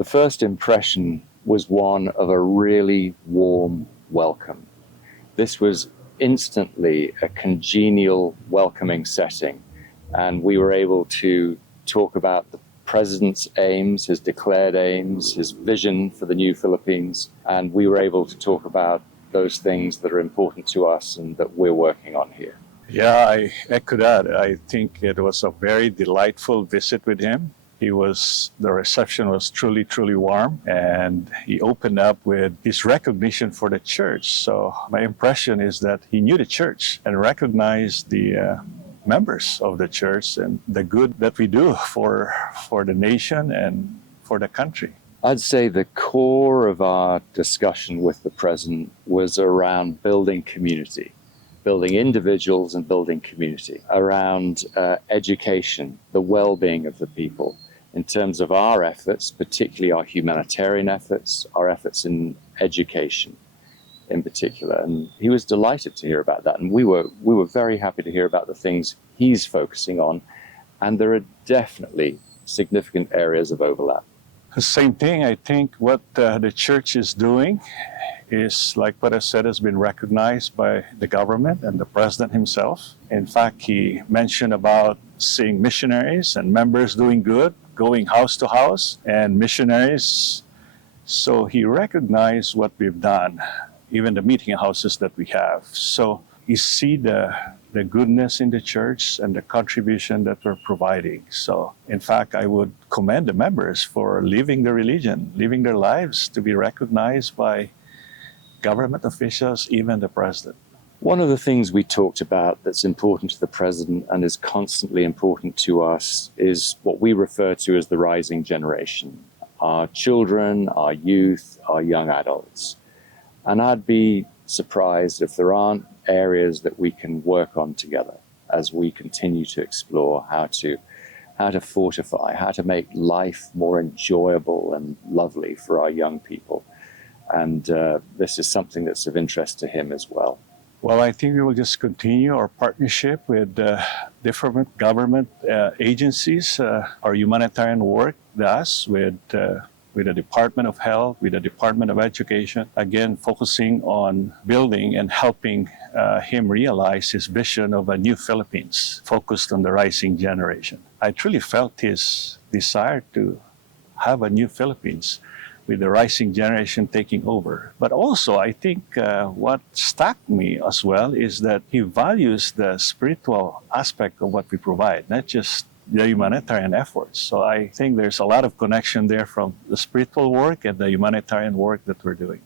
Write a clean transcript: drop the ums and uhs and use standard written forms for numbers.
The first impression was one of a really warm welcome. This was instantly a congenial, welcoming setting, and we were able to talk about the president's aims, his declared aims, his vision for the new Philippines, and we were able to talk about those things that are important to us and that we're working on here. Yeah, I echo that. I think it was a very delightful visit with him. The reception was truly, truly warm, and he opened up with his recognition for the church. So my impression is that he knew the church and recognized the members of the church and the good that we do for the nation and for the country. I'd say the core of our discussion with the president was around building community, building individuals and building community, around education, the well-being of the people, in terms of our efforts, particularly our humanitarian efforts, our efforts in education in particular. And he was delighted to hear about that. And we were very happy to hear about the things he's focusing on. And there are definitely significant areas of overlap. The same thing, I think what the church is doing is, like what I said, has been recognized by the government and the president himself. In fact, he mentioned about seeing missionaries and members doing good, going house to house, and missionaries. So he recognized what we've done, even the meeting houses that we have. So you see the goodness in the church and the contribution that we're providing. So in fact, I would commend the members for living the religion, living their lives to be recognized by government officials, even the president. One of the things we talked about that's important to the president and is constantly important to us is what we refer to as the rising generation, our children, our youth, our young adults. And I'd be surprised if there aren't areas that we can work on together as we continue to explore how to fortify, how to make life more enjoyable and lovely for our young people. And this is something that's of interest to him as well. Well, I think we will just continue our partnership with different government agencies. Our humanitarian work does with the Department of Health, with the Department of Education, again, focusing on building and helping him realize his vision of a new Philippines focused on the rising generation. I truly felt his desire to have a new Philippines with the rising generation taking over. But also, I think what struck me as well is that he values the spiritual aspect of what we provide, not just the humanitarian efforts. So I think there's a lot of connection there from the spiritual work and the humanitarian work that we're doing.